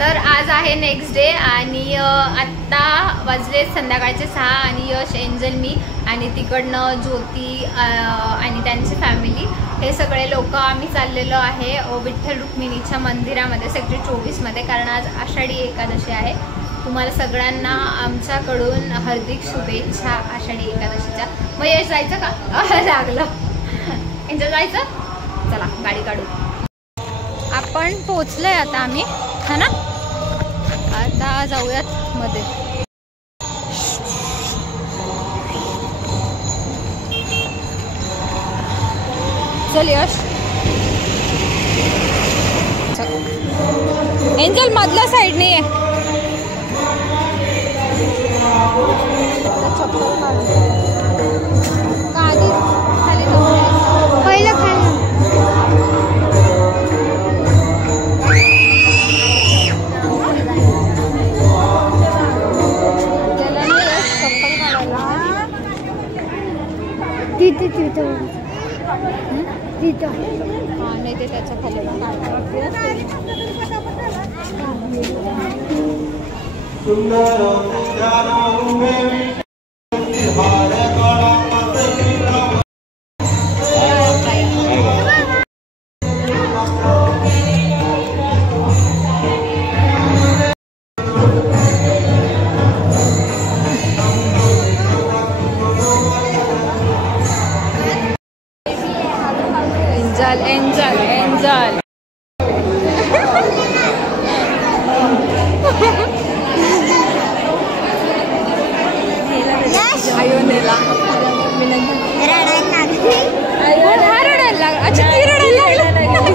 तर आज आहे नेक्स्ट डे आणि आत्ता वाजले संध्याकाळचे 6 आणि यश, एंजल, मी आणि तिकडनं ज्योती आणि त्यांची फॅमिली हे सगळे लोक आम्ही चाललेलो आहे विठ्ठल रुक्मिणीच्या मंदिरामध्ये सेक्टर 24मध्ये, कारण आज आषाढी एकादशी आहे. तुम्हाला सगळ्यांना आमच्याकडून हार्दिक शुभेच्छा आषाढी एकादशीच्या. मग यश जायचं का? लागलं. एंजल जायचं? चला गाडी काढू. आपण पोचलोय आता आम्ही, हा ना. आता जाऊयात मध्ये. चल यश. एंजल मधल्या साईडने ये. चप्पल खाली जाऊन पहिलं खाली. हा नाही ते त्याच्या खाली. एंजल एंजल आयो नेला रडायला. अच्छा ती रडायला लागली.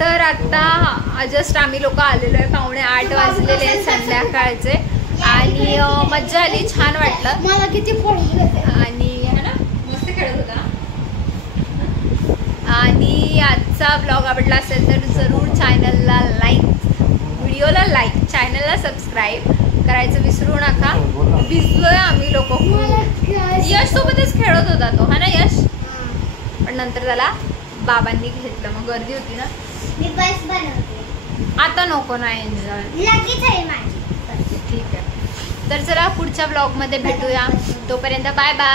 तर आता जस्ट आम्ही लोक आलेलो आहे. 7:45 वाजलेले आहेत संध्याकाळचे आणि मज्जा आली, छान वाटलं. मला किती आणि है ना मस्त खेळत होता. आणि आजचा ब्लॉग आवडला असेल तर जरूर चॅनलला लाईक, व्हिडिओला लाईक, चॅनलला सबस्क्राईब करायचं विसरू नका. भिजलोय आम्ही लोक. यश सोबतच खेळत होता तो, हा ना यश. पण नंतर त्याला बाबांनी घेतलं, मग गर्दी होती ना. मी बस बनवते आता. नको ना एंजॉय, लगेच आहे माझी. ठीक आहे, तर चला पुढच्या ब्लॉगमध्ये भेटूया. तोपर्यंत बाय बाय.